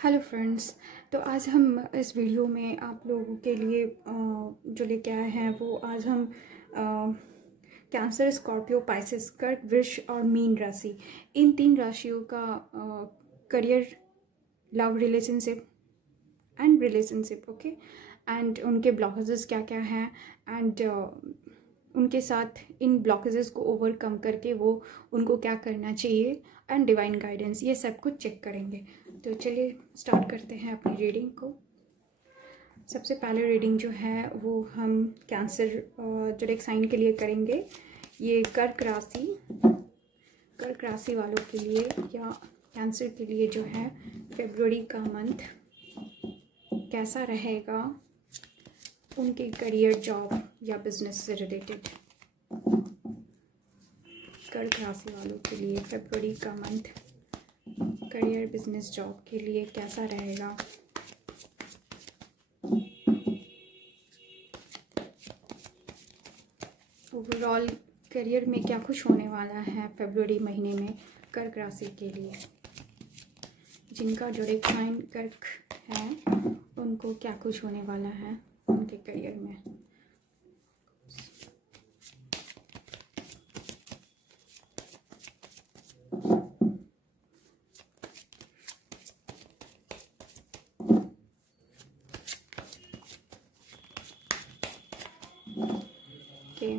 Hello friends. तो आज हम इस वीडियो में आप लोगों के लिए जो लेके आए हैं वो आज हम कैंसर, स्कॉर्पियो, पाइसेस, कर्क, वृष और मीन राशि, इन 3 राशियों का career, love relationship and relationship, okay, and उनके ब्लॉकेजेस क्या क्या हैं एंड उनके साथ इन ब्लॉकेजेस को ओवरकम करके वो उनको क्या करना चाहिए एंड डिवाइन गाइडेंस, ये सब कुछ चेक करेंगे। तो चलिए स्टार्ट करते हैं अपनी रीडिंग को। सबसे पहले रीडिंग जो है वो हम कैंसर जोडिएक साइन के लिए करेंगे। ये कर्क राशि वालों के लिए या कैंसर के लिए जो है फरवरी का मंथ कैसा रहेगा उनके करियर, जॉब या बिजनेस से रिलेटेड। कर्क राशि वालों के लिए फरवरी का मंथ करियर, बिजनेस, जॉब के लिए कैसा रहेगा। ओवरऑल करियर में क्या कुछ होने वाला है फरवरी महीने में कर्क राशि के लिए। जिनका जोडिएक साइन कर्क है उनको क्या कुछ होने वाला है उनके करियर में। ओके,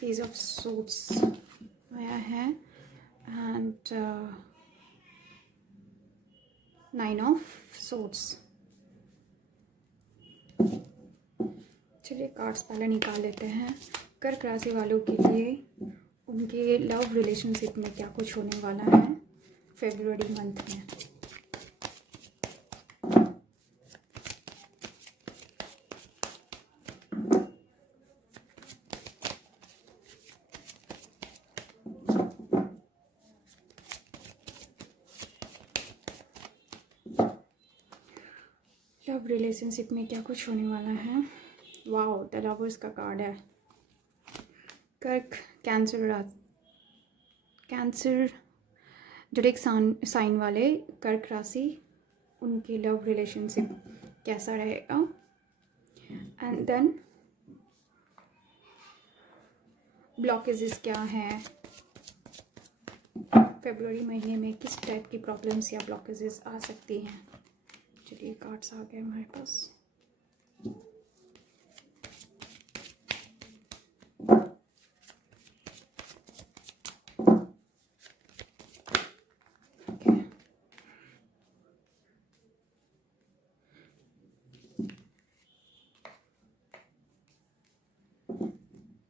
पेज ऑफ सूट्स आया है एंड 9 ऑफ सूट्स। चलिए कार्ड्स पहले निकाल लेते हैं। कर्क राशि वालों के लिए उनके लव रिलेशनशिप में क्या कुछ होने वाला है फरवरी मंथ में। लव रिलेशनशिप में क्या कुछ होने वाला है। वाओ, द लवर्स का कार्ड है। कर्क कैंसर जोडिएक साइन वाले कर्क राशि, उनकी लव रिलेशनशिप कैसा रहेगा एंड देन ब्लॉकेजेस क्या हैं फरवरी महीने में, किस टाइप की प्रॉब्लम्स या ब्लॉकेजेस आ सकती हैं। चलिए कार्ड्स आ गए हमारे पास।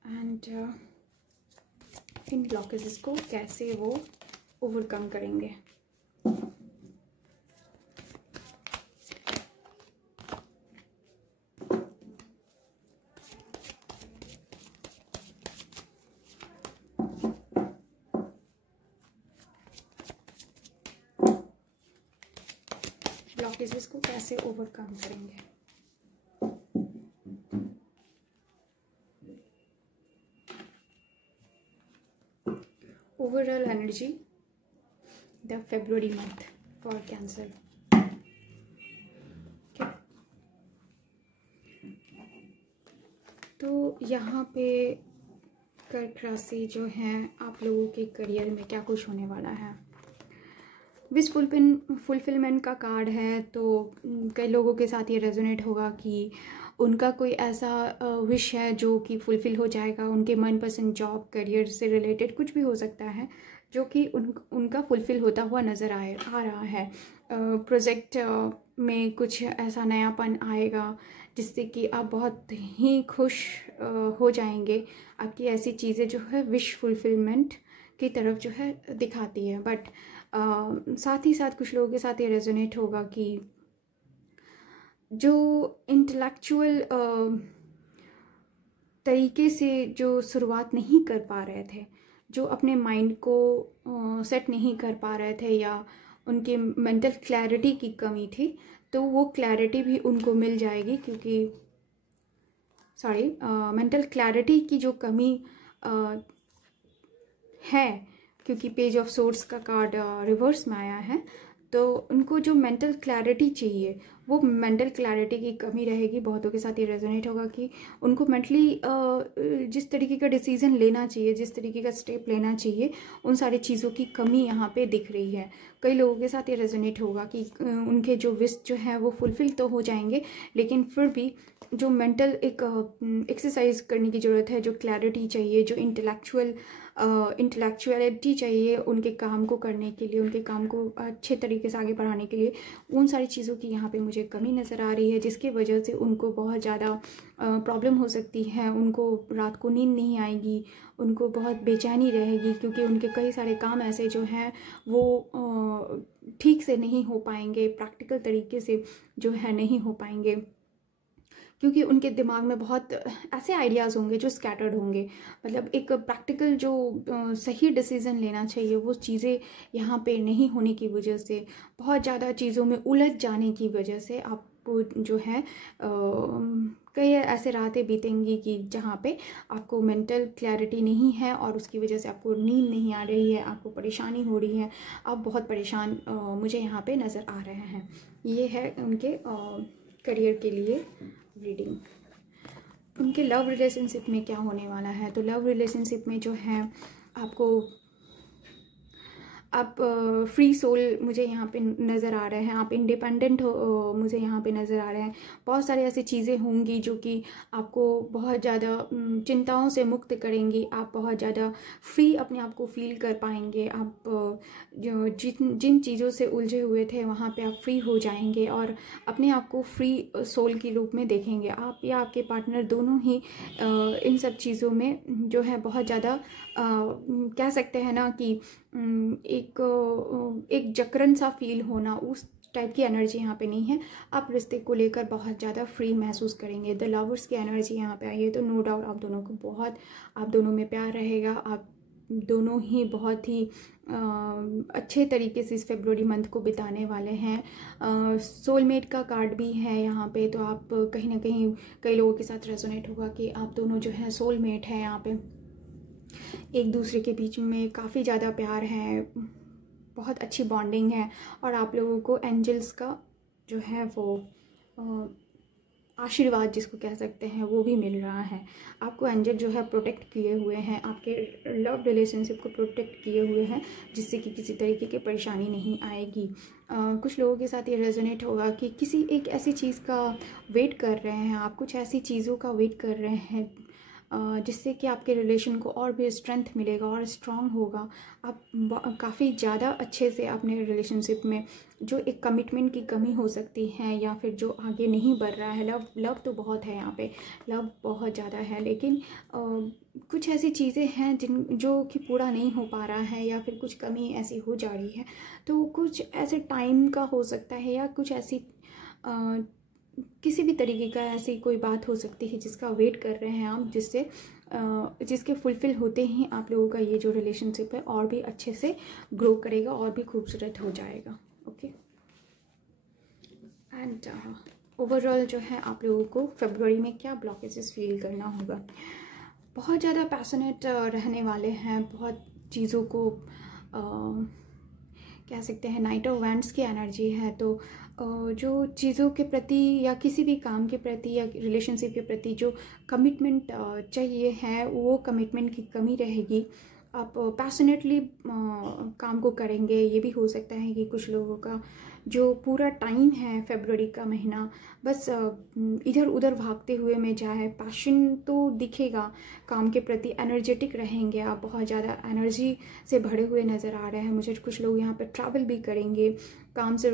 एंड इन ब्लॉकेजेस को कैसे वो ओवरकम करेंगे। ब्लॉकेजेस को कैसे ओवरकम करेंगे। Overall energy the February month for cancer. तो यहाँ पे कर्क राशि जो है आप लोगों के करियर में क्या कुछ होने वाला है। विश फुलफिलमेंट का कार्ड है, तो कई लोगों के साथ ये रेजोनेट होगा कि उनका कोई ऐसा विश है जो कि फुलफिल हो जाएगा। उनके मनपसंद जॉब, करियर से रिलेटेड कुछ भी हो सकता है जो कि उनका फुलफिल होता हुआ नज़र आ रहा है। प्रोजेक्ट में कुछ ऐसा नयापन आएगा जिससे कि आप बहुत ही खुश हो जाएंगे। आपकी ऐसी चीज़ें जो है विश फुलफिलमेंट की तरफ जो है दिखाती है। बट साथ ही साथ कुछ लोगों के साथ ये रेजोनेट होगा कि जो इंटेलेक्चुअल तरीके से जो शुरुआत नहीं कर पा रहे थे, जो अपने माइंड को सेट नहीं कर पा रहे थे या उनके मेंटल क्लैरिटी की कमी थी, तो वो क्लैरिटी भी उनको मिल जाएगी। क्योंकि मेंटल क्लैरिटी की जो कमी है, क्योंकि पेज ऑफ सोर्ड्स का कार्ड रिवर्स में आया है, तो उनको जो मेंटल क्लैरिटी चाहिए वो मेंटल क्लैरिटी की कमी रहेगी। बहुतों के साथ ये रेजोनेट होगा कि उनको मेंटली जिस तरीके का डिसीजन लेना चाहिए, जिस तरीके का स्टेप लेना चाहिए, उन सारी चीज़ों की कमी यहाँ पे दिख रही है। कई लोगों के साथ ये रेजोनेट होगा कि उनके जो विश जो है वो फुलफिल तो हो जाएंगे, लेकिन फिर भी जो मेंटल एक एक्सरसाइज करने की ज़रूरत है, जो क्लैरिटी चाहिए, जो इंटेलेक्चुअलिटी चाहिए उनके काम को करने के लिए, उनके काम को अच्छे तरीके से आगे बढ़ाने के लिए, उन सारी चीज़ों की यहाँ पे मुझे कमी नज़र आ रही है, जिसकी वजह से उनको बहुत ज़्यादा प्रॉब्लम हो सकती है। उनको रात को नींद नहीं आएगी, उनको बहुत बेचैनी रहेगी, क्योंकि उनके कई सारे काम ऐसे जो हैं वो ठीक से नहीं हो पाएंगे, प्रैक्टिकल तरीके से जो है नहीं हो पाएंगे, क्योंकि उनके दिमाग में बहुत ऐसे आइडियाज़ होंगे जो स्कैटर्ड होंगे। मतलब एक प्रैक्टिकल जो सही डिसीज़न लेना चाहिए वो चीज़ें यहाँ पे नहीं होने की वजह से, बहुत ज़्यादा चीज़ों में उलझ जाने की वजह से आपको जो है कई ऐसे रातें बीतेंगी कि जहाँ पे आपको मेंटल क्लैरिटी नहीं है और उसकी वजह से आपको नींद नहीं आ रही है, आपको परेशानी हो रही है, आप बहुत परेशान मुझे यहाँ पे नज़र आ रहे हैं। ये है उनके करियर के लिए रीडिंग। उनके लव रिलेशनशिप में क्या होने वाला है, तो लव रिलेशनशिप में जो है आप फ्री सोल मुझे यहाँ पे नज़र आ रहे हैं, आप इंडिपेंडेंट हो मुझे यहाँ पे नज़र आ रहे हैं। बहुत सारी ऐसी चीज़ें होंगी जो कि आपको बहुत ज़्यादा चिंताओं से मुक्त करेंगी, आप बहुत ज़्यादा फ्री अपने आप को फील कर पाएंगे। आप जो जिन चीज़ों से उलझे हुए थे वहाँ पे आप फ्री हो जाएंगे और अपने आप को फ्री सोल के रूप में देखेंगे। आप या आपके पार्टनर दोनों ही इन सब चीज़ों में जो है बहुत ज़्यादा कह सकते हैं ना कि एक जकरन सा फील होना, उस टाइप की एनर्जी यहाँ पे नहीं है। आप रिश्ते को लेकर बहुत ज़्यादा फ्री महसूस करेंगे। द लवर्स की एनर्जी यहाँ पे आई है, तो नो डाउट आप दोनों में प्यार रहेगा। आप दोनों ही बहुत ही अच्छे तरीके से इस फरवरी मंथ को बिताने वाले हैं। सोलमेट का कार्ड भी है यहाँ पे, तो आप कहीं ना कहीं कई लोगों के साथ रेजोनेट होगा कि आप दोनों जो है सोलमेट है। यहाँ पे एक दूसरे के बीच में काफ़ी ज़्यादा प्यार है, बहुत अच्छी बॉन्डिंग है और आप लोगों को एंजल्स का जो है वो आशीर्वाद जिसको कह सकते हैं वो भी मिल रहा है। आपको एंजल जो है प्रोटेक्ट किए हुए हैं, आपके लव रिलेशनशिप को प्रोटेक्ट किए हुए हैं, जिससे कि किसी तरीके की परेशानी नहीं आएगी। कुछ लोगों के साथ ये रेजोनेट होगा कि किसी एक ऐसी चीज़ का वेट कर रहे हैं, आप कुछ ऐसी चीज़ों का वेट कर रहे हैं जिससे कि आपके रिलेशन को और भी स्ट्रेंथ मिलेगा और स्ट्रॉन्ग होगा। आप काफ़ी ज़्यादा अच्छे से अपने रिलेशनशिप में जो एक कमिटमेंट की कमी हो सकती है या फिर जो आगे नहीं बढ़ रहा है, लव तो बहुत है यहाँ पे, लव बहुत ज़्यादा है, लेकिन कुछ ऐसी चीज़ें हैं जो कि पूरा नहीं हो पा रहा है या फिर कुछ कमी ऐसी हो जा रही है। तो कुछ ऐसे टाइम का हो सकता है या कुछ ऐसी किसी भी तरीके का ऐसी कोई बात हो सकती है जिसका वेट कर रहे हैं आप, जिसके फुलफ़िल होते ही आप लोगों का ये जो रिलेशनशिप है और भी अच्छे से ग्रो करेगा और भी खूबसूरत हो जाएगा। ओके, एंड ओवरऑल जो है आप लोगों को फरवरी में क्या ब्लॉकेजेस फील करना होगा। बहुत ज़्यादा पैशनेट रहने वाले हैं, बहुत चीज़ों को कह सकते हैं नाइट ऑफ वैंड्स की एनर्जी है। तो जो चीज़ों के प्रति या किसी भी काम के प्रति या रिलेशनशिप के प्रति जो कमिटमेंट चाहिए है वो कमिटमेंट की कमी रहेगी। आप पैशनेटली काम को करेंगे। ये भी हो सकता है कि कुछ लोगों का जो पूरा टाइम है फरवरी का महीना बस इधर उधर भागते हुए में जाए। पैशन तो दिखेगा काम के प्रति, एनर्जेटिक रहेंगे आप, बहुत ज़्यादा एनर्जी से भरे हुए नज़र आ रहे हैं मुझे। कुछ लोग यहाँ पे ट्रैवल भी करेंगे, काम से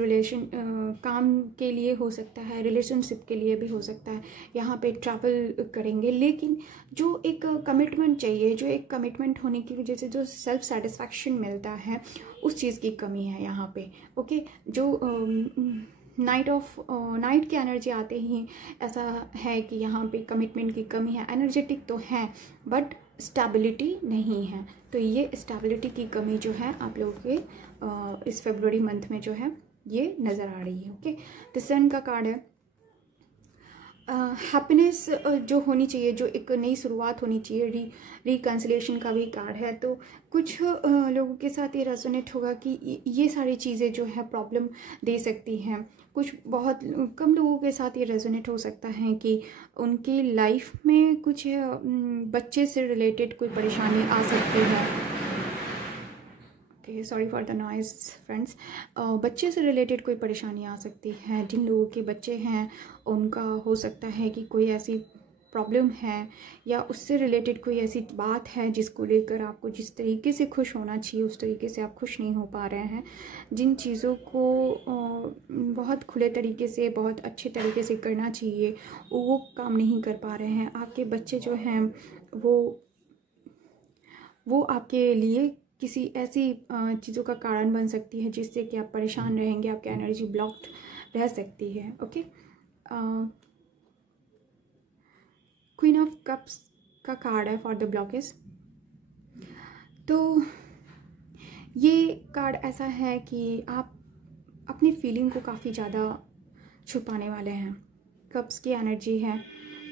काम के लिए हो सकता है, रिलेशनशिप के लिए भी हो सकता है, यहाँ पे ट्रैवल करेंगे। लेकिन जो एक कमिटमेंट चाहिए, जो एक कमिटमेंट होने की वजह से जो सेल्फ सेटिस्फैक्शन मिलता है, उस चीज़ की कमी है यहाँ पे। ओके, जो नाइट की एनर्जी आते ही ऐसा है कि यहाँ पे कमिटमेंट की कमी है। एनर्जेटिक तो है बट स्टेबिलिटी नहीं है, तो ये स्टेबिलिटी की कमी जो है आप लोगों के इस फरवरी मंथ में जो है ये नज़र आ रही है। ओके, द सन का कार्ड है। हैप्पीनेस जो होनी चाहिए, जो एक नई शुरुआत होनी चाहिए, रिकन्सिलेशन का भी कार्ड है। तो कुछ लोगों के साथ ये रेजोनेट होगा कि ये सारी चीज़ें जो है प्रॉब्लम दे सकती हैं। कुछ बहुत कम लोगों के साथ ये रेजोनेट हो सकता है कि उनकी लाइफ में कुछ बच्चे से रिलेटेड कोई परेशानी आ सकती है। Okay, sorry for the noise friends. बच्चे से रिलेटेड कोई परेशानी आ सकती है। जिन लोगों के बच्चे हैं उनका हो सकता है कि कोई ऐसी प्रॉब्लम है या उससे रिलेटेड कोई ऐसी बात है जिसको लेकर आपको जिस तरीके से खुश होना चाहिए उस तरीके से आप खुश नहीं हो पा रहे हैं। जिन चीज़ों को बहुत खुले तरीके से, बहुत अच्छे तरीके से करना चाहिए वो काम नहीं कर पा रहे हैं। आपके बच्चे जो हैं वो आपके लिए किसी ऐसी चीज़ों का कारण बन सकती है जिससे कि आप परेशान रहेंगे, आपकी एनर्जी ब्लॉक्ड रह सकती है। ओके, क्वीन ऑफ कप्स का कार्ड है फॉर द ब्लॉकेज। तो ये कार्ड ऐसा है कि आप अपनी फीलिंग को काफ़ी ज़्यादा छुपाने वाले हैं। कप्स की एनर्जी है,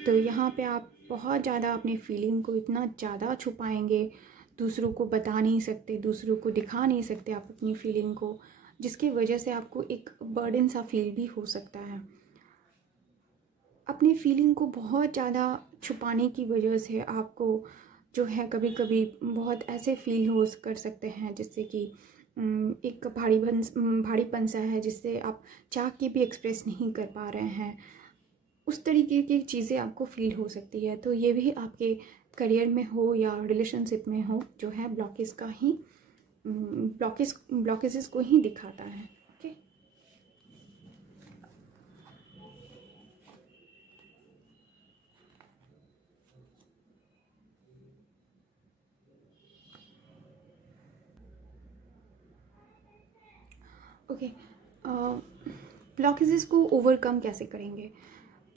तो यहाँ पे आप बहुत ज़्यादा अपनी फीलिंग को इतना ज़्यादा छुपाएंगे, दूसरों को बता नहीं सकते, दूसरों को दिखा नहीं सकते आप अपनी फीलिंग को, जिसकी वजह से आपको एक बर्डन सा फील भी हो सकता है। अपनी फीलिंग को बहुत ज़्यादा छुपाने की वजह से आपको जो है कभी कभी बहुत ऐसे फील हो कर सकते हैं जिससे कि एक भारीपन सा है जिससे आप चाह के भी एक्सप्रेस नहीं कर पा रहे हैं। उस तरीके की चीज़ें आपको फील हो सकती है। तो ये भी आपके करियर में हो या रिलेशनशिप में हो जो है ब्लॉकेजेस को ही दिखाता है। ओके, ओके, ब्लॉकेजेस को ओवरकम कैसे करेंगे?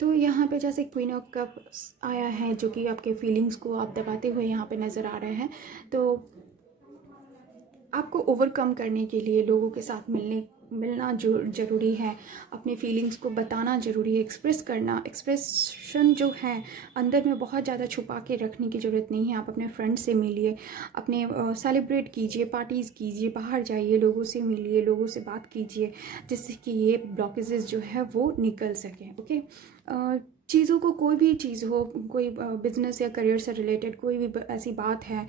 तो यहाँ पे जैसे क्वीन ऑफ कप्स आया है जो कि आपके फीलिंग्स को आप दबाते हुए यहाँ पे नज़र आ रहे हैं। तो आपको ओवरकम करने के लिए लोगों के साथ मिलना ज़रूरी है, अपने फीलिंग्स को बताना ज़रूरी है, एक्सप्रेशन जो है अंदर में बहुत ज़्यादा छुपा के रखने की ज़रूरत नहीं है। आप अपने फ्रेंड से मिलिए, अपने सेलिब्रेट कीजिए, पार्टीज़ कीजिए, बाहर जाइए, लोगों से मिलिए, लोगों से बात कीजिए, जिससे कि ये ब्लॉकेजेस जो है वो निकल सकें। ओके, चीज़ों को, कोई भी चीज़ हो, कोई बिजनेस या करियर से रिलेटेड कोई भी ऐसी बात है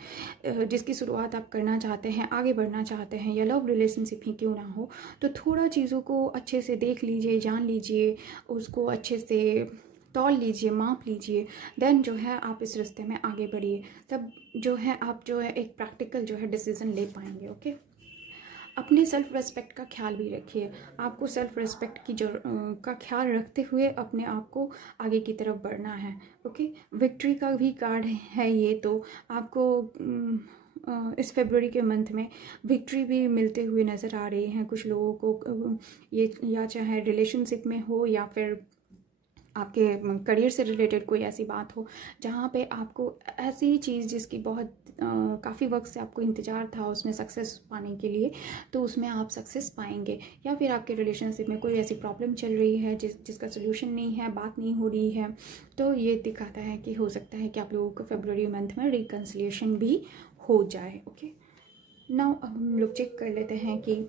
जिसकी शुरुआत आप करना चाहते हैं, आगे बढ़ना चाहते हैं, या लव रिलेशनशिप ही क्यों ना हो, तो थोड़ा चीज़ों को अच्छे से देख लीजिए, जान लीजिए, उसको अच्छे से तौल लीजिए, माप लीजिए, देन जो है आप इस रास्ते में आगे बढ़िए। तब जो है आप जो है एक प्रैक्टिकल जो है डिसीज़न ले पाएंगे। ओके, अपने सेल्फ रेस्पेक्ट का ख्याल भी रखिए। आपको सेल्फ रेस्पेक्ट का ख्याल रखते हुए अपने आप को आगे की तरफ बढ़ना है। ओके, विक्ट्री का भी कार्ड है ये, तो आपको इस फरवरी के मंथ में विक्ट्री भी मिलते हुए नज़र आ रही हैं कुछ लोगों को। ये या चाहे रिलेशनशिप में हो या फिर आपके करियर से रिलेटेड कोई ऐसी बात हो जहाँ पे आपको ऐसी चीज़ जिसकी बहुत काफ़ी वक्त से आपको इंतज़ार था उसमें सक्सेस पाने के लिए, तो उसमें आप सक्सेस पाएंगे। या फिर आपके रिलेशनशिप में कोई ऐसी प्रॉब्लम चल रही है जिसका सोल्यूशन नहीं है, बात नहीं हो रही है, तो ये दिखाता है कि हो सकता है कि आप लोगों को फरवरी मंथ में रिकन्सिलिएशन भी हो जाए। ओके, नाउ हम लोग चेक कर लेते हैं कि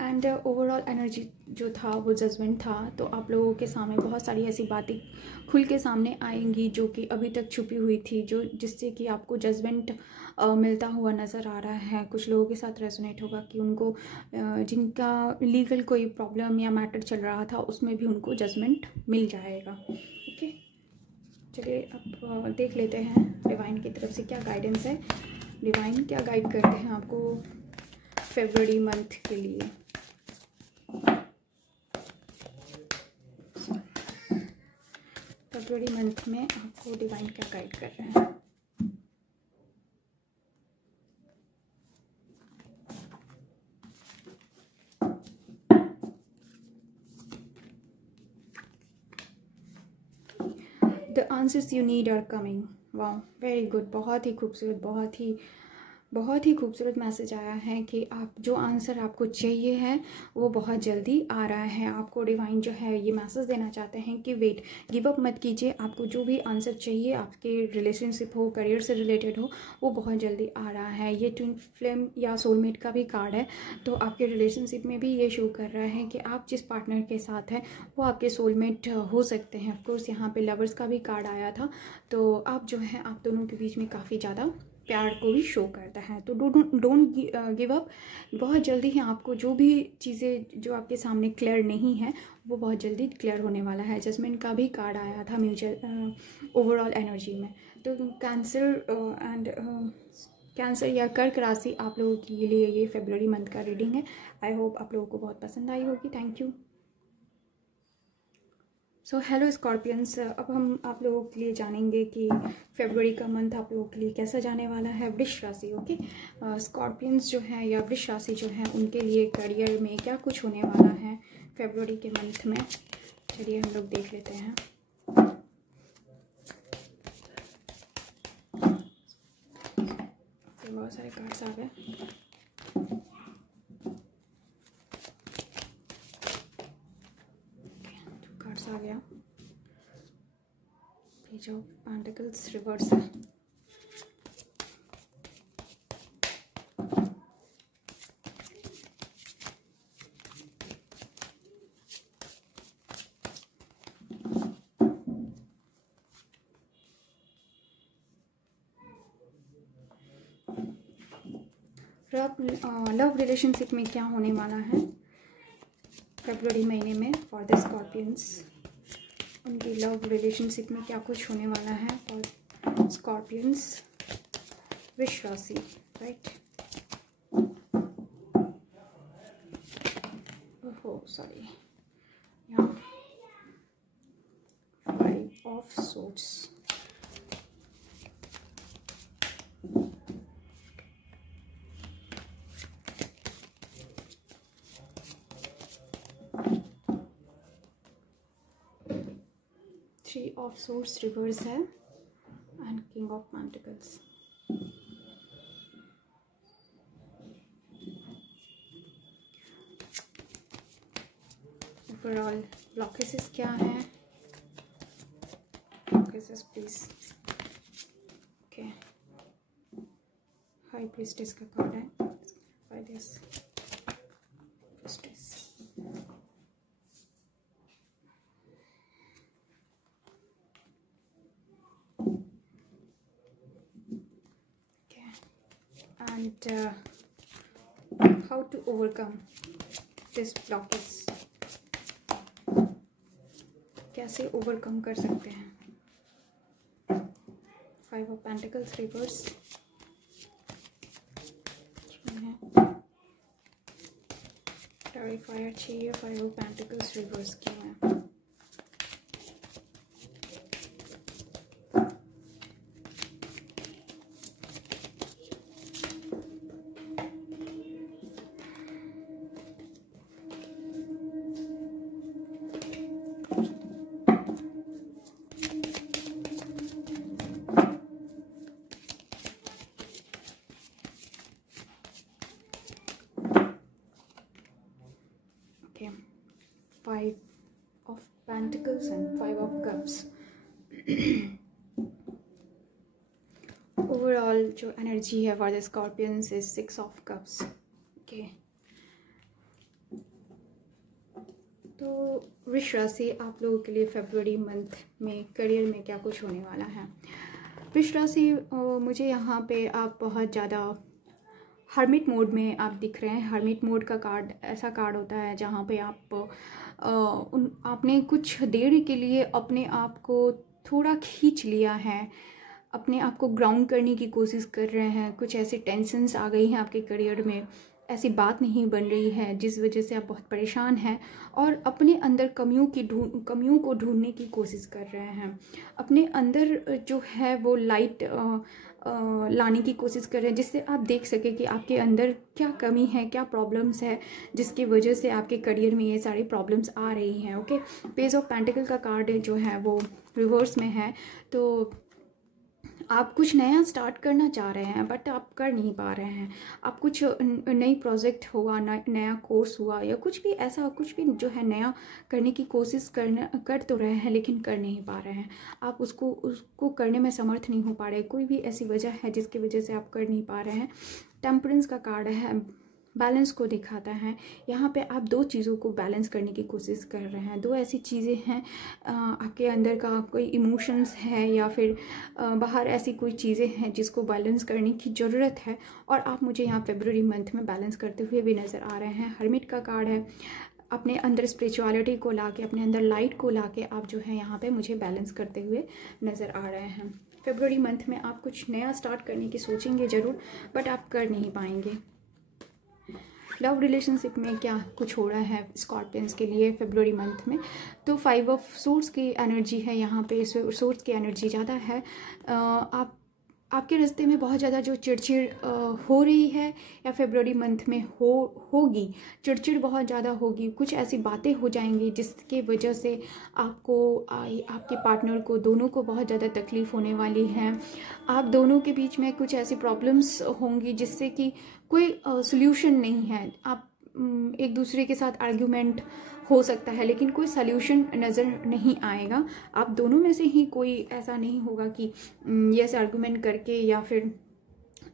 एंड ओवरऑल एनर्जी जो था वो जजमेंट था। तो आप लोगों के सामने बहुत सारी ऐसी बातें खुल के सामने आएंगी जो कि अभी तक छुपी हुई थी, जिससे कि आपको जजमेंट मिलता हुआ नज़र आ रहा है। कुछ लोगों के साथ रेजोनेट होगा कि उनको जिनका लीगल कोई प्रॉब्लम या मैटर चल रहा था उसमें भी उनको जजमेंट मिल जाएगा। ओके, चलिए अब देख लेते हैं डिवाइन की तरफ से क्या गाइडेंस है। डिवाइन क्या गाइड करते हैं आपको फरवरी मंथ के लिए। फरवरी मंथ में आपको डिवाइन क्या गाइड कर रहे हैं। The answers you need are coming. वाह, वेरी गुड, बहुत ही खूबसूरत, बहुत ही बहुत ही खूबसूरत मैसेज आया है कि आप जो आंसर आपको चाहिए है वो बहुत जल्दी आ रहा है। आपको डिवाइन जो है ये मैसेज देना चाहते हैं कि वेट, गिव अप मत कीजिए। आपको जो भी आंसर चाहिए, आपके रिलेशनशिप हो, करियर से रिलेटेड हो, वो बहुत जल्दी आ रहा है। ये ट्विन फ्लेम या सोलमेट का भी कार्ड है, तो आपके रिलेशनशिप में भी ये शो कर रहा है कि आप जिस पार्टनर के साथ हैं वो आपके सोलमेट हो सकते हैं। ऑफकोर्स यहाँ पे लवर्स का भी कार्ड आया था, तो आप जो है आप दोनों के बीच में काफ़ी ज़्यादा प्यार को भी शो करता है। तो डोंट गिव अप। बहुत जल्दी ही आपको जो भी चीज़ें जो आपके सामने क्लियर नहीं है वो बहुत जल्दी क्लियर होने वाला है। जजमेंट का भी कार्ड आया था म्यूचुअल ओवरऑल एनर्जी में। तो कैंसर या कर्क राशि आप लोगों के लिए ये फरवरी मंथ का रीडिंग है। आई होप आप लोगों को बहुत पसंद आई होगी। Thank you. So hello scorpions, अब हम आप लोगों के लिए जानेंगे कि फरवरी का मंथ आप लोगों के लिए कैसा जाने वाला है। वृष राशि, ओके। स्कॉर्पियंस जो है या वृष राशि जो है उनके लिए करियर में क्या कुछ होने वाला है फरवरी के मंथ में, चलिए हम लोग देख लेते हैं। बहुत सारे कार्ड्स आ गए। कार्ड्स आ गया। पेज ऑफ पेंटिकल्स रिवर्स है। लव रिलेशनशिप में क्या होने वाला है फरवरी महीने में फॉर द स्कॉर्पियंस। उनकी लव रिलेशनशिप में क्या कुछ होने वाला है फॉर स्कॉर्पियंस वृष राशि, राइट। ओहो सॉरी, यहाँ 5 of swords, of swords reverse है and king of pentacles. Overall blockages क्या हैं? Blockages please. Okay, high priestess का कार्ड है। By this priestess. And how to overcome this blockage, कैसे ओवरकम कर सकते हैं। 5 ऑफ पेंटिकल्स रिवर्स क्लैरिफायर चाहिए। 5 ऑफ पेंटिकल्स रिवर्स क्यों है? Okay, 5 of Pentacles and 5 of Cups. Overall जो एनर्जी है for the scorpions is 6 of cups. Okay, तो वृष राशि आप लोगों के लिए फरवरी मंथ में करियर में क्या कुछ होने वाला है। वृष राशि, मुझे यहाँ पे आप बहुत ज़्यादा हर्मिट मोड में आप दिख रहे हैं। हर्मिट मोड का कार्ड ऐसा कार्ड होता है जहाँ पे आपने कुछ देर के लिए अपने आप को थोड़ा खींच लिया है, अपने आप को ग्राउंड करने की कोशिश कर रहे हैं। कुछ ऐसी टेंशन्स आ गई हैं आपके करियर में, ऐसी बात नहीं बन रही है जिस वजह से आप बहुत परेशान हैं और अपने अंदर कमियों को ढूंढने की कोशिश कर रहे हैं। अपने अंदर जो है वो लाइट लाने की कोशिश कर रहे हैं जिससे आप देख सके कि आपके अंदर क्या कमी है, क्या प्रॉब्लम्स है जिसकी वजह से आपके करियर में ये सारी प्रॉब्लम्स आ रही हैं। ओके, पेज ऑफ पेंटिकल का कार्ड जो है वो रिवर्स में है। तो आप कुछ नया स्टार्ट करना चाह रहे हैं बट आप कर नहीं पा रहे हैं। आप कुछ नई प्रोजेक्ट हुआ, नया कोर्स हुआ, या कुछ भी ऐसा, कुछ भी जो है नया करने की कोशिश कर तो रहे हैं लेकिन कर नहीं पा रहे हैं। आप उसको करने में समर्थ नहीं हो पा रहे। कोई भी ऐसी वजह है जिसकी वजह से आप कर नहीं पा रहे हैं। टेम्परेंस का कार्ड है, बैलेंस को दिखाता है। यहाँ पे आप दो चीज़ों को बैलेंस करने की कोशिश कर रहे हैं। दो ऐसी चीज़ें हैं, आपके अंदर का कोई इमोशंस है या फिर बाहर ऐसी कोई चीज़ें हैं जिसको बैलेंस करने की ज़रूरत है, और आप मुझे यहाँ फरवरी मंथ में बैलेंस करते हुए भी नज़र आ रहे हैं। हर्मिट का कार्ड है, अपने अंदर स्पिरिचुअलिटी को लाके, अपने अंदर लाइट को लाके आप जो है यहाँ पे मुझे बैलेंस करते हुए नज़र आ रहे हैं। फरवरी मंथ में आप कुछ नया स्टार्ट करने की सोचेंगे ज़रूर, बट आप कर नहीं पाएंगे। लव रिलेशनशिप में क्या कुछ हो रहा है स्कॉर्पियंस के लिए फरवरी मंथ में, तो 5 ऑफ सोर्स की एनर्जी है यहाँ पे। सोर्स की एनर्जी ज़्यादा है। आपके रास्ते में बहुत ज़्यादा जो चिड़चिड़ हो रही है या फरवरी मंथ में होगी, चिड़चिड़ बहुत ज़्यादा होगी। कुछ ऐसी बातें हो जाएंगी जिसके वजह से आपको, आपके पार्टनर को, दोनों को बहुत ज़्यादा तकलीफ़ होने वाली है। आप दोनों के बीच में कुछ ऐसी प्रॉब्लम्स होंगी जिससे कि कोई सॉल्यूशन नहीं है। आप एक दूसरे के साथ आर्ग्यूमेंट हो सकता है लेकिन कोई सल्यूशन नज़र नहीं आएगा। आप दोनों में से ही कोई ऐसा नहीं होगा कि यस आर्ग्यूमेंट करके या फिर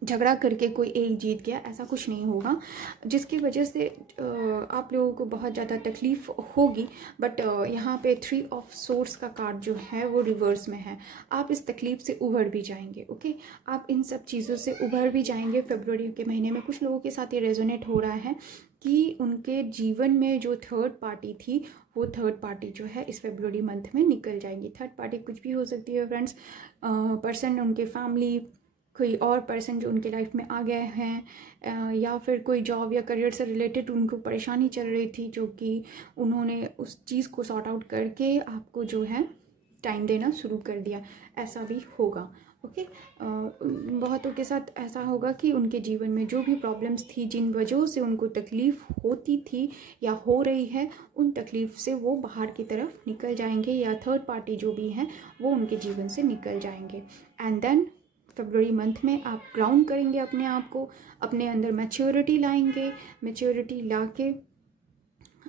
झगड़ा करके कोई एक जीत गया, ऐसा कुछ नहीं होगा, जिसकी वजह से आप लोगों को बहुत ज़्यादा तकलीफ़ होगी। बट यहाँ पे 3 ऑफ सोर्स का कार्ड जो है वो रिवर्स में है। आप इस तकलीफ़ से उभर भी जाएंगे। ओके, आप इन सब चीज़ों से उभर भी जाएंगे फरवरी के महीने में। कुछ लोगों के साथ ये रेजोनेट हो रहा है कि उनके जीवन में जो थर्ड पार्टी थी, वो थर्ड पार्टी जो है इस फरवरी मंथ में निकल जाएगी। थर्ड पार्टी कुछ भी हो सकती है फ्रेंड्स, पर्सन, उनके फैमिली, कोई और पर्सन जो उनके लाइफ में आ गए हैं, या फिर कोई जॉब या करियर से रिलेटेड उनको परेशानी चल रही थी, जो कि उन्होंने उस चीज़ को सॉर्ट आउट करके आपको जो है टाइम देना शुरू कर दिया, ऐसा भी होगा। ओके, बहुतों के साथ ऐसा होगा कि उनके जीवन में जो भी प्रॉब्लम्स थी, जिन वजहों से उनको तकलीफ़ होती थी या हो रही है, उन तकलीफ़ से वो बाहर की तरफ निकल जाएंगे, या थर्ड पार्टी जो भी हैं वो उनके जीवन से निकल जाएंगे। एंड देन फरवरी मंथ में आप ग्राउंड करेंगे अपने आप को, अपने अंदर मैच्योरिटी लाएंगे। मैच्योरिटी ला के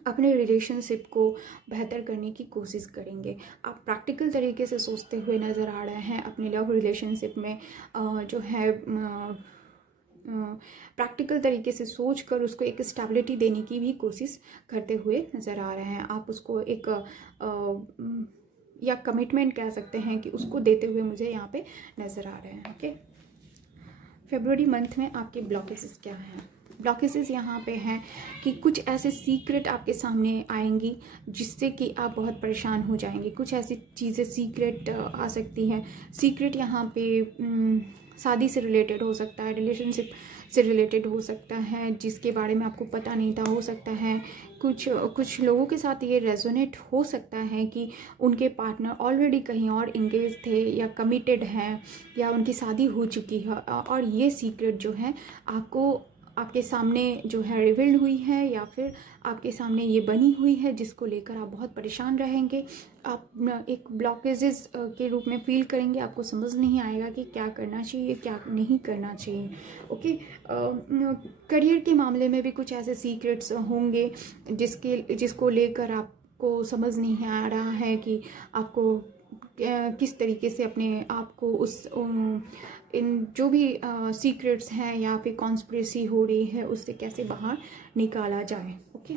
अपने रिलेशनशिप को बेहतर करने की कोशिश करेंगे। आप प्रैक्टिकल तरीके से सोचते हुए नज़र आ रहे हैं अपने लव रिलेशनशिप में, जो है प्रैक्टिकल तरीके से सोच कर उसको एक स्टेबिलिटी देने की भी कोशिश करते हुए नज़र आ रहे हैं। आप उसको एक या कमिटमेंट कह सकते हैं कि उसको देते हुए मुझे यहाँ पे नज़र आ रहे हैं। ओके, फरवरी मंथ में आपके ब्लॉकेजेस क्या हैं? ब्लॉकेजेस यहाँ पे हैं कि कुछ ऐसे सीक्रेट आपके सामने आएंगी जिससे कि आप बहुत परेशान हो जाएंगे। कुछ ऐसी चीज़ें सीक्रेट आ सकती हैं। सीक्रेट यहाँ पे शादी से रिलेटेड हो सकता है, रिलेशनशिप से रिलेटेड हो सकता है, जिसके बारे में आपको पता नहीं था। हो सकता है कुछ लोगों के साथ ये रेजोनेट हो सकता है कि उनके पार्टनर ऑलरेडी कहीं और इंगेज थे या कमिटेड हैं या उनकी शादी हो चुकी है, और ये सीक्रेट जो है आपके सामने जो है रिवील्ड हुई है या फिर आपके सामने ये बनी हुई है, जिसको लेकर आप बहुत परेशान रहेंगे। आप एक ब्लॉकेजेस के रूप में फील करेंगे। आपको समझ नहीं आएगा कि क्या करना चाहिए, क्या नहीं करना चाहिए। ओके, करियर के मामले में भी कुछ ऐसे सीक्रेट्स होंगे जिसको लेकर आपको समझ नहीं आ रहा है कि आपको किस तरीके से अपने आप को उस इन जो भी सीक्रेट्स हैं या फिर कॉन्स्पिरेसी हो रही है उससे कैसे बाहर निकाला जाए। ओके,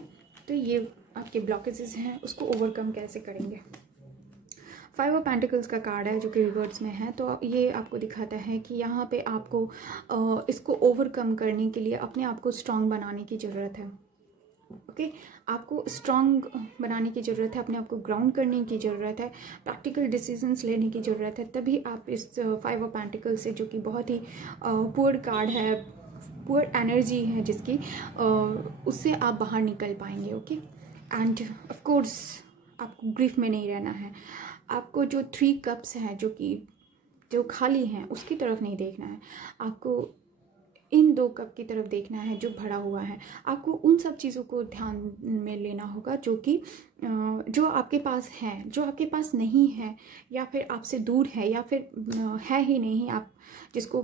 तो ये आपके ब्लॉकेजेस हैं, उसको ओवरकम कैसे करेंगे। 5 ऑफ पेंटिकल्स का कार्ड है जो कि रिवर्स में है, तो ये आपको दिखाता है कि यहाँ पे आपको इसको ओवरकम करने के लिए अपने आप को स्ट्रांग बनाने की ज़रूरत है। ओके, आपको स्ट्रांग बनाने की ज़रूरत है, अपने आप को ग्राउंड करने की ज़रूरत है, प्रैक्टिकल डिसीजंस लेने की ज़रूरत है। तभी आप इस 5 ऑफ पेंटिकल से, जो कि बहुत ही पुअर कार्ड है, पुअर एनर्जी है जिसकी, उससे आप बाहर निकल पाएंगे। ओके, एंड ऑफ कोर्स आपको ग्रीफ में नहीं रहना है। आपको जो 3 कप्स हैं जो खाली हैं उसकी तरफ नहीं देखना है। आपको इन 2 कप की तरफ देखना है जो भरा हुआ है। आपको उन सब चीज़ों को ध्यान में लेना होगा जो कि जो आपके पास है, जो आपके पास नहीं है, या फिर आपसे दूर है, या फिर है ही नहीं, आप जिसको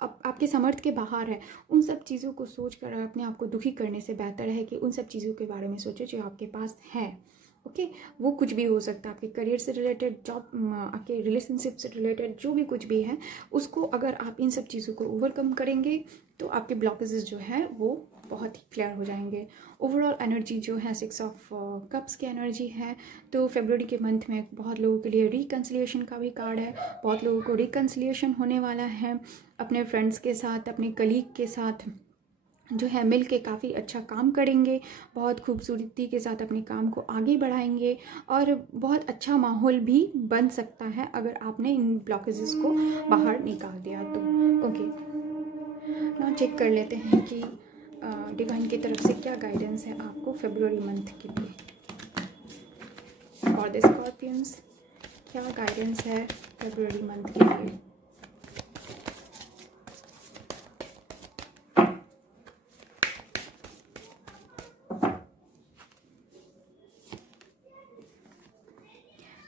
आपके समर्थ के बाहर है। उन सब चीज़ों को सोच कर अपने आप को दुखी करने से बेहतर है कि उन सब चीज़ों के बारे में सोचो जो आपके पास है। ओके, वो कुछ भी हो सकता है, आपके करियर से रिलेटेड, जॉब, आपके रिलेशनशिप से रिलेटेड, जो भी कुछ भी है, उसको अगर आप इन सब चीज़ों को ओवरकम करेंगे तो आपके ब्लॉकेजेस जो है वो बहुत ही क्लियर हो जाएंगे। ओवरऑल एनर्जी जो है 6 ऑफ कप्स की एनर्जी है। तो फरवरी के मंथ में बहुत लोगों के लिए रिकन्सिलिएशन का भी कार्ड है। बहुत लोगों को रिकन्सिलिएशन होने वाला है अपने फ्रेंड्स के साथ, अपने कलीग के साथ जो है मिल के काफ़ी अच्छा काम करेंगे, बहुत खूबसूरती के साथ अपने काम को आगे बढ़ाएंगे और बहुत अच्छा माहौल भी बन सकता है अगर आपने इन ब्लॉकेजेस को बाहर निकाल दिया तो। ओके, ना चेक कर लेते हैं कि डिवाइन की तरफ से क्या गाइडेंस है आपको फरवरी मंथ के लिए। फॉर द स्कॉर्पियंस क्या गाइडेंस है फरवरी मंथ के लिए।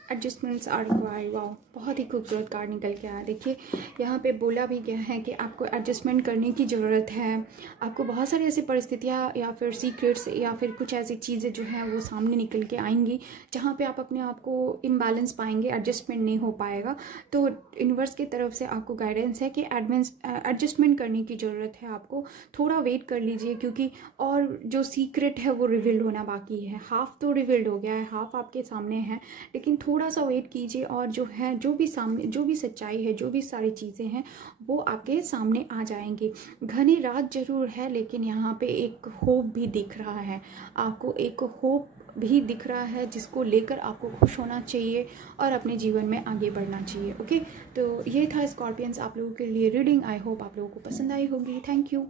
Adjustments are required. वाओ, बहुत ही खूबसूरत कार्ड निकल के आया। देखिए यहाँ पे बोला भी गया है कि आपको एडजस्टमेंट करने की ज़रूरत है। आपको बहुत सारी ऐसी परिस्थितियाँ या फिर सीक्रेट्स या फिर कुछ ऐसी चीज़ें जो हैं वो सामने निकल के आएंगी जहाँ पे आप अपने आप को इम्बैलेंस पाएंगे, एडजस्टमेंट नहीं हो पाएगा। तो यूनिवर्स की तरफ से आपको गाइडेंस है कि एडजस्टमेंट करने की ज़रूरत है, आपको थोड़ा वेट कर लीजिए, क्योंकि और जो सीक्रेट है वो रिवील्ड होना बाकी है। हाफ तो रिवील्ड हो गया है, हाफ आपके सामने है, लेकिन थोड़ा सा वेट कीजिए और जो है, जो भी सामने, जो भी सच्चाई है, जो भी सारी चीज़ें हैं वो आपके सामने आ जाएंगी। घनी रात जरूर है लेकिन यहाँ पे एक होप भी दिख रहा है, आपको एक होप भी दिख रहा है जिसको लेकर आपको खुश होना चाहिए और अपने जीवन में आगे बढ़ना चाहिए। ओके, तो ये था स्कॉर्पियंस आप लोगों के लिए रीडिंग। आई होप आप लोगों को पसंद आई होगी। Thank you.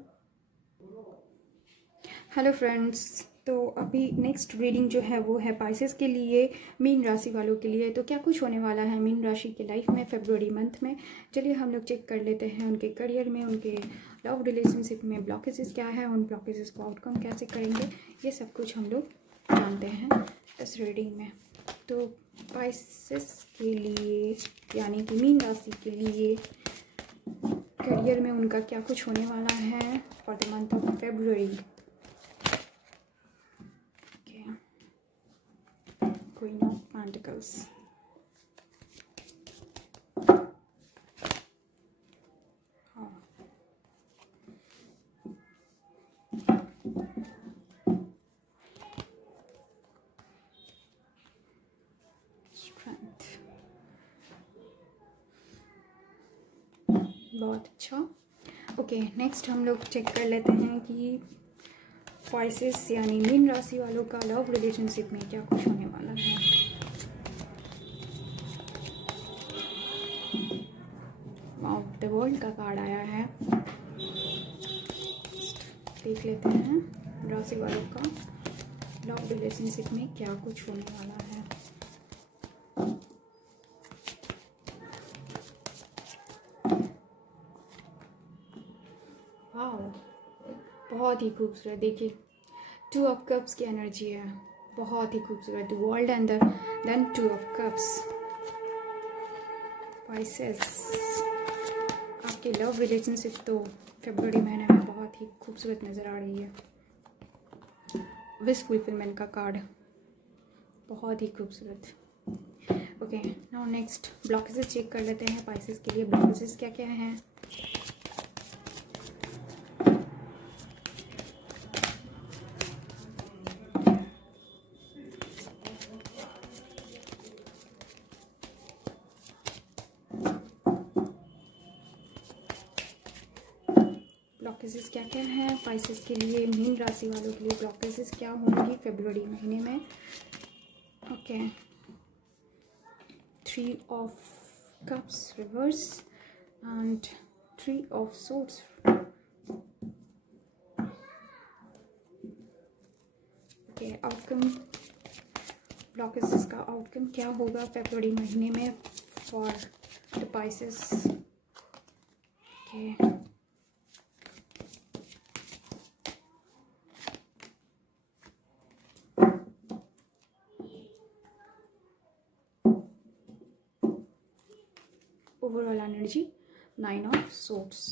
हेलो फ्रेंड्स, तो अभी नेक्स्ट रीडिंग जो है वो है पाइसेस के लिए, मीन राशि वालों के लिए। तो क्या कुछ होने वाला है मीन राशि की लाइफ में फरवरी मंथ में। चलिए हम लोग चेक कर लेते हैं उनके करियर में, उनके लव रिलेशनशिप में ब्लॉकेजेस क्या है, उन ब्लॉकेजेस को आउटकम कैसे करेंगे, ये सब कुछ हम लोग जानते हैं इस रीडिंग में। तो पाइसेस के लिए यानी कि मीन राशि के लिए करियर में उनका क्या कुछ होने वाला है for the month of February. Queen of Pentacles, Strength, बहुत अच्छा। ओके, नेक्स्ट हम लोग चेक कर लेते हैं कि पाइसेस यानी मीन राशि वालों का लव रिलेशनशिप में क्या कुछ होने वाला है। द वर्ल्ड का कार्ड आया है, देख लेते हैं राशि वालों का लव रिलेशनशिप में क्या कुछ होने वाला है। वाओ, बहुत ही खूबसूरत। देखिए 2 ऑफ कप्स की एनर्जी है, बहुत ही खूबसूरत। World and then 2 of cups. Pisces आपके लव रिलेशनशिप तो फरवरी महीने में बहुत ही खूबसूरत नज़र आ रही है। विश फुलफिलमेंट का कार्ड, बहुत ही खूबसूरत। Okay, now next blockages check कर लेते हैं पाइसेस के लिए। ब्लॉकेजेस क्या क्या हैं। ब्लॉकेजेस क्या क्या हैं पाइसेस के लिए, मीन राशि वालों के लिए ब्लॉकेजेस क्या होंगी फरवरी महीने में। Okay, 3 of cups reverse and 3 of swords. Okay, outcome, blockages का आउटकम क्या होगा फरवरी महीने में for the Pisces. Okay, overall energy 9 of swords.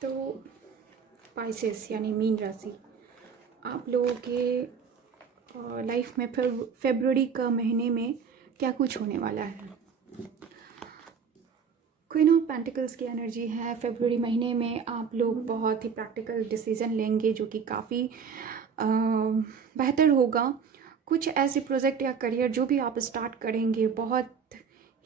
तो पाइसेस यानी मीन राशि, आप लोगों के लाइफ में फरवरी का महीने में क्या कुछ होने वाला है। क्वीन ऑफ पेंटिकल्स की एनर्जी है। फरवरी महीने में आप लोग बहुत ही प्रैक्टिकल डिसीजन लेंगे जो कि काफ़ी बेहतर होगा। कुछ ऐसे प्रोजेक्ट या करियर जो भी आप स्टार्ट करेंगे बहुत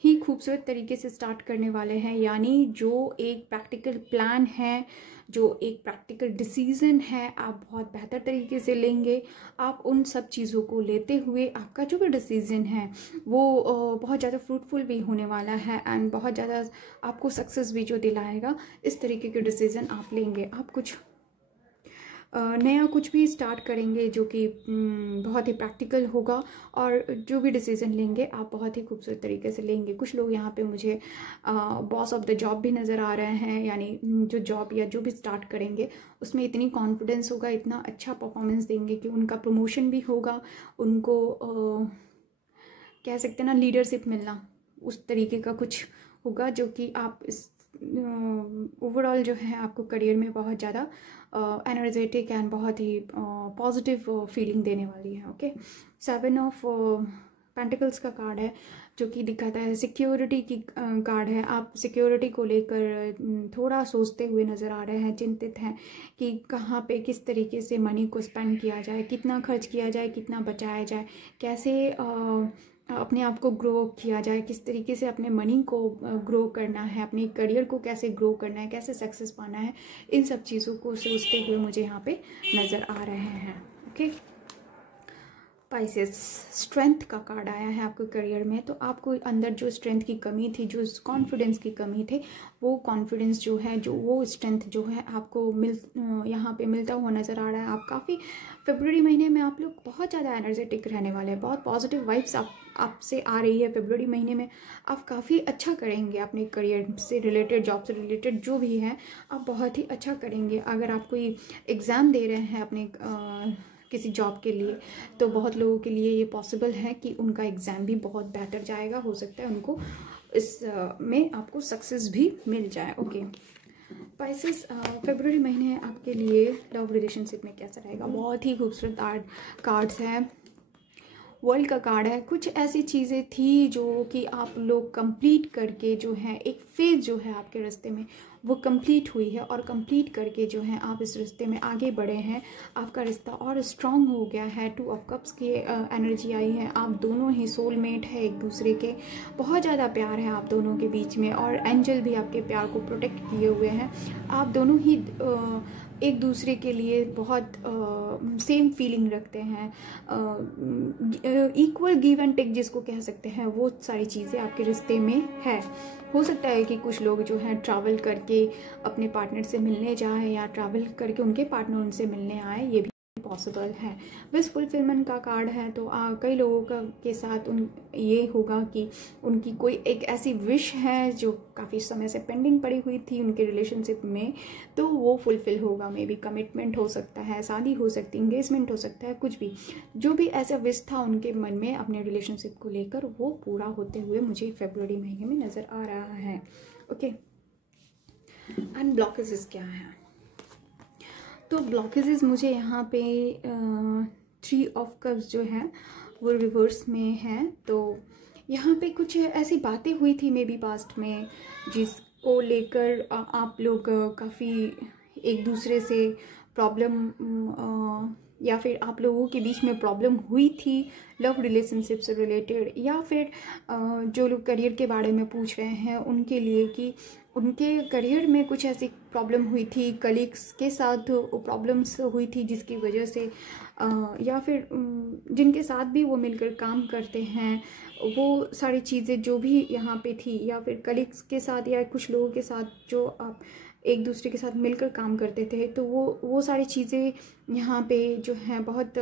ही खूबसूरत तरीके से स्टार्ट करने वाले हैं, यानी जो एक प्रैक्टिकल प्लान है, जो एक प्रैक्टिकल डिसीज़न है, आप बहुत बेहतर तरीके से लेंगे। आप उन सब चीज़ों को लेते हुए आपका जो भी डिसीज़न है वो बहुत ज़्यादा फ्रूटफुल भी होने वाला है एंड बहुत ज़्यादा आपको सक्सेस भी जो दिलाएगा। इस तरीके के डिसीज़न आप लेंगे। आप कुछ नया कुछ भी स्टार्ट करेंगे जो कि बहुत ही प्रैक्टिकल होगा, और जो भी डिसीज़न लेंगे आप बहुत ही खूबसूरत तरीके से लेंगे। कुछ लोग यहाँ पे मुझे बॉस ऑफ द जॉब भी नज़र आ रहे हैं, यानी जो जॉब या जो भी स्टार्ट करेंगे उसमें इतनी कॉन्फिडेंस होगा, इतना अच्छा परफॉर्मेंस देंगे कि उनका प्रमोशन भी होगा, उनको कह सकते हैं ना लीडरशिप मिलना, उस तरीके का कुछ होगा जो कि आप इस ओवरऑल जो है आपको करियर में बहुत ज़्यादा एनर्जेटिक एंड बहुत ही पॉजिटिव फीलिंग देने वाली है। ओके, 7 ऑफ पेंटिकल्स का कार्ड है जो कि दिखाता है सिक्योरिटी की कार्ड है। आप सिक्योरिटी को लेकर थोड़ा सोचते हुए नज़र आ रहे हैं, चिंतित हैं कि कहाँ पे किस तरीके से मनी को स्पेंड किया जाए, कितना खर्च किया जाए, कितना बचाया जाए, कैसे अपने आप को ग्रो किया जाए, किस तरीके से अपने मनी को ग्रो करना है, अपने करियर को कैसे ग्रो करना है, कैसे सक्सेस पाना है। इन सब चीज़ों को सोचते हुए मुझे यहाँ पे नज़र आ रहे हैं। ओके, पाइसेस, स्ट्रेंथ का कार्ड आया है आपके करियर में। तो आपको अंदर जो स्ट्रेंथ की कमी थी, जो कॉन्फिडेंस की कमी थी, वो कॉन्फिडेंस जो है, जो वो स्ट्रेंथ जो है आपको यहाँ पे मिलता हुआ नज़र आ रहा है। आप काफ़ी फरवरी महीने में आप लोग बहुत ज़्यादा एनर्जेटिक रहने वाले हैं, बहुत पॉजिटिव वाइब्स आपसे आ रही है। फरवरी महीने में आप काफ़ी अच्छा करेंगे अपने करियर से रिलेटेड, जॉब से रिलेटेड जो भी है आप बहुत ही अच्छा करेंगे। अगर आप कोई एग्ज़ाम दे रहे हैं अपने किसी जॉब के लिए, तो बहुत लोगों के लिए ये पॉसिबल है कि उनका एग्ज़ाम भी बहुत बेहतर जाएगा, हो सकता है उनको इस में आपको सक्सेस भी मिल जाए। ओके पाइसेस, फरवरी महीने आपके लिए लव रिलेशनशिप में कैसा रहेगा। बहुत ही खूबसूरत कार्ड्स हैं। वर्ल्ड का कार्ड है। कुछ ऐसी चीज़ें थी जो कि आप लोग कंप्लीट करके जो है, एक फेज़ जो है आपके रास्ते में वो कंप्लीट हुई है, और कंप्लीट करके जो है आप इस रिश्ते में आगे बढ़े हैं। आपका रिश्ता और स्ट्रांग हो गया है। 2 ऑफ कप्स की एनर्जी आई है। आप दोनों ही सोलमेट है एक दूसरे के, बहुत ज़्यादा प्यार है आप दोनों के बीच में, और एंजल भी आपके प्यार को प्रोटेक्ट किए हुए हैं। आप दोनों ही एक दूसरे के लिए बहुत सेम फीलिंग रखते हैं, इक्वल गिव एंड टेक जिसको कह सकते हैं, वो सारी चीज़ें आपके रिश्ते में है। हो सकता है कि कुछ लोग जो हैं ट्रैवल करके अपने पार्टनर से मिलने जाए, या ट्रैवल करके उनके पार्टनर उनसे मिलने आए, ये भी पॉसिबल है। विश फुलफिलमेंट का कार्ड है। तो कई लोगों का के साथ ये होगा कि उनकी कोई एक ऐसी विश है जो काफ़ी समय से पेंडिंग पड़ी हुई थी उनके रिलेशनशिप में, तो वो फुलफिल होगा। मे बी कमिटमेंट हो सकता है, शादी हो सकती है, इंगेजमेंट हो सकता है, कुछ भी जो भी ऐसा विश था उनके मन में अपने रिलेशनशिप को लेकर, वो पूरा होते हुए मुझे फरवरी महीने में नज़र आ रहा है। ओके, एंड ब्लॉकेजेस क्या हैं। तो ब्लॉकेजेस मुझे यहाँ पे 3 ऑफ कप्स जो है वो रिवर्स में है। तो यहाँ पे कुछ ऐसी बातें हुई थी मे बी पास्ट में, जिसको लेकर आप लोग काफ़ी एक दूसरे से प्रॉब्लम, या फिर आप लोगों के बीच में प्रॉब्लम हुई थी लव रिलेशनशिप से रिलेटेड, या फिर जो लोग करियर के बारे में पूछ रहे हैं उनके लिए कि उनके करियर में कुछ ऐसी प्रॉब्लम हुई थी, कलीग्स के साथ प्रॉब्लम्स हुई थी जिसकी वजह से, या फिर जिनके साथ भी वो मिलकर काम करते हैं, वो सारी चीज़ें जो भी यहाँ पे थी, या फिर कलीग्स के साथ या कुछ लोगों के साथ जो आप एक दूसरे के साथ मिलकर काम करते थे, तो वो सारी चीज़ें यहाँ पे जो हैं बहुत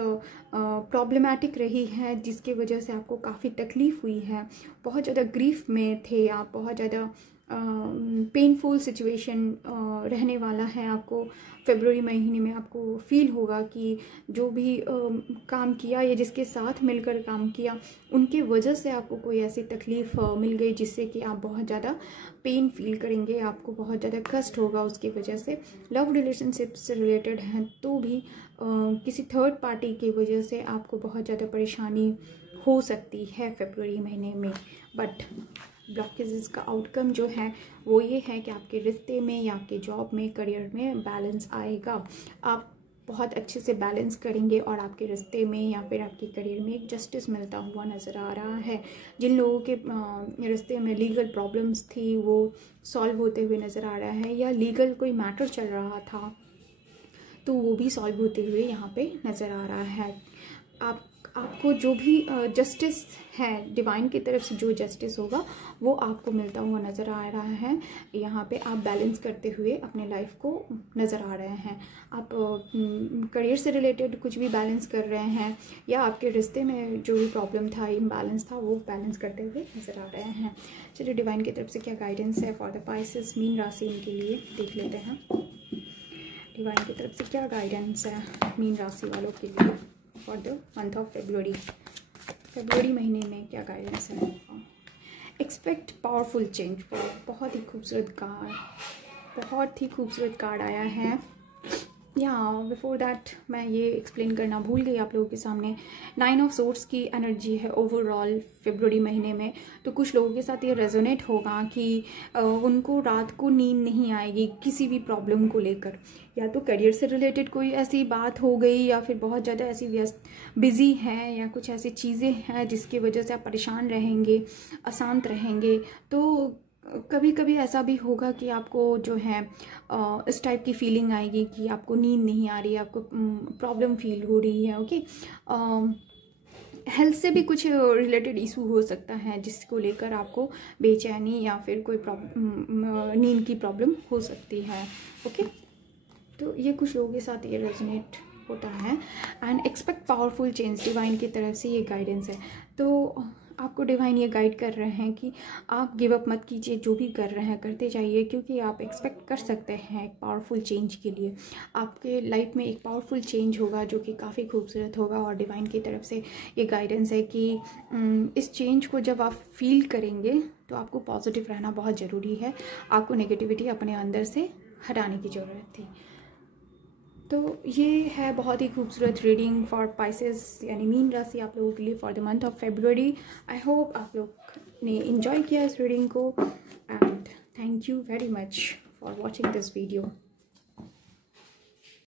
प्रॉब्लमेटिक रही है, जिसकी वजह से आपको काफ़ी तकलीफ़ हुई है। बहुत ज़्यादा ग्रीफ में थे आप, बहुत ज़्यादा पेनफुल सिचुएशन रहने वाला है। आपको फरवरी महीने में आपको फील होगा कि जो भी काम किया या जिसके साथ मिलकर काम किया उनके वजह से आपको कोई ऐसी तकलीफ़ मिल गई जिससे कि आप बहुत ज़्यादा पेन फील करेंगे, आपको बहुत ज़्यादा कष्ट होगा उसकी वजह से। लव रिलेशनशिप से रिलेटेड हैं तो भी किसी थर्ड पार्टी की वजह से आपको बहुत ज़्यादा परेशानी हो सकती है फरवरी महीने में। बट ब्लॉकेजेस का आउटकम जो है वो ये है कि आपके रिश्ते में या आपके जॉब में, करियर में बैलेंस आएगा। आप बहुत अच्छे से बैलेंस करेंगे और आपके रिश्ते में या फिर आपके करियर में एक जस्टिस मिलता हुआ नज़र आ रहा है। जिन लोगों के रिश्ते में लीगल प्रॉब्लम्स थी वो सॉल्व होते हुए नज़र आ रहा है, या लीगल कोई मैटर चल रहा था तो वो भी सॉल्व होते हुए यहाँ पे नज़र आ रहा है। आपको जो भी जस्टिस है, डिवाइन की तरफ से जो जस्टिस होगा वो आपको मिलता हुआ नज़र आ रहा है। यहाँ पे आप बैलेंस करते हुए अपने लाइफ को नज़र आ रहे हैं। आप करियर से रिलेटेड कुछ भी बैलेंस कर रहे हैं या आपके रिश्ते में जो भी प्रॉब्लम था, इम्बैलेंस था, वो बैलेंस करते हुए नज़र आ रहे हैं। चलिए डिवाइन की तरफ से क्या गाइडेंस है फॉर द पाइसेस मीन राशि इनके लिए देख लेते हैं। डिवाइन की तरफ से क्या गाइडेंस है मीन राशि वालों के लिए for the month of February महीने में क्या गाइडेंस है। Expect powerful change. बहुत ही खूबसूरत कार्ड आया है। या बिफोर दैट मैं ये एक्सप्लेन करना भूल गई आप लोगों के सामने। 9 ऑफ सोर्ड्स की एनर्जी है ओवरऑल फरवरी महीने में। तो कुछ लोगों के साथ ये रेजोनेट होगा कि उनको रात को नींद नहीं आएगी किसी भी प्रॉब्लम को लेकर, या तो करियर से रिलेटेड कोई ऐसी बात हो गई या फिर बहुत ज़्यादा ऐसी बिजी है या कुछ ऐसी चीज़ें हैं जिसकी वजह से आप परेशान रहेंगे, अशांत रहेंगे। तो कभी कभी ऐसा भी होगा कि आपको जो है इस टाइप की फीलिंग आएगी कि आपको नींद नहीं आ रही है, आपको प्रॉब्लम फील हो रही है। ओके, हेल्थ से भी कुछ रिलेटेड इशू हो सकता है जिसको लेकर आपको बेचैनी या फिर कोई नींद की प्रॉब्लम हो सकती है। ओके, तो ये कुछ लोगों के साथ ये रेजोनेट होता है। And expect powerful change, divine की तरफ से ये गाइडेंस है। तो आपको डिवाइन ये गाइड कर रहे हैं कि आप गिव अप मत कीजिए, जो भी कर रहे हैं करते जाइए, क्योंकि आप एक्सपेक्ट कर सकते हैं एक पावरफुल चेंज के लिए। आपके लाइफ में एक पावरफुल चेंज होगा जो कि काफ़ी खूबसूरत होगा। और डिवाइन की तरफ से ये गाइडेंस है कि इस चेंज को जब आप फील करेंगे तो आपको पॉजिटिव रहना बहुत ज़रूरी है। आपको नेगेटिविटी अपने अंदर से हटाने की ज़रूरत थी। तो ये है बहुत ही खूबसूरत रीडिंग फॉर पाइसेस यानी मीन राशि आप लोगों के लिए for the month of February. I hope आप लोग ने इन्जॉय किया इस रीडिंग को and thank you very much for watching this video.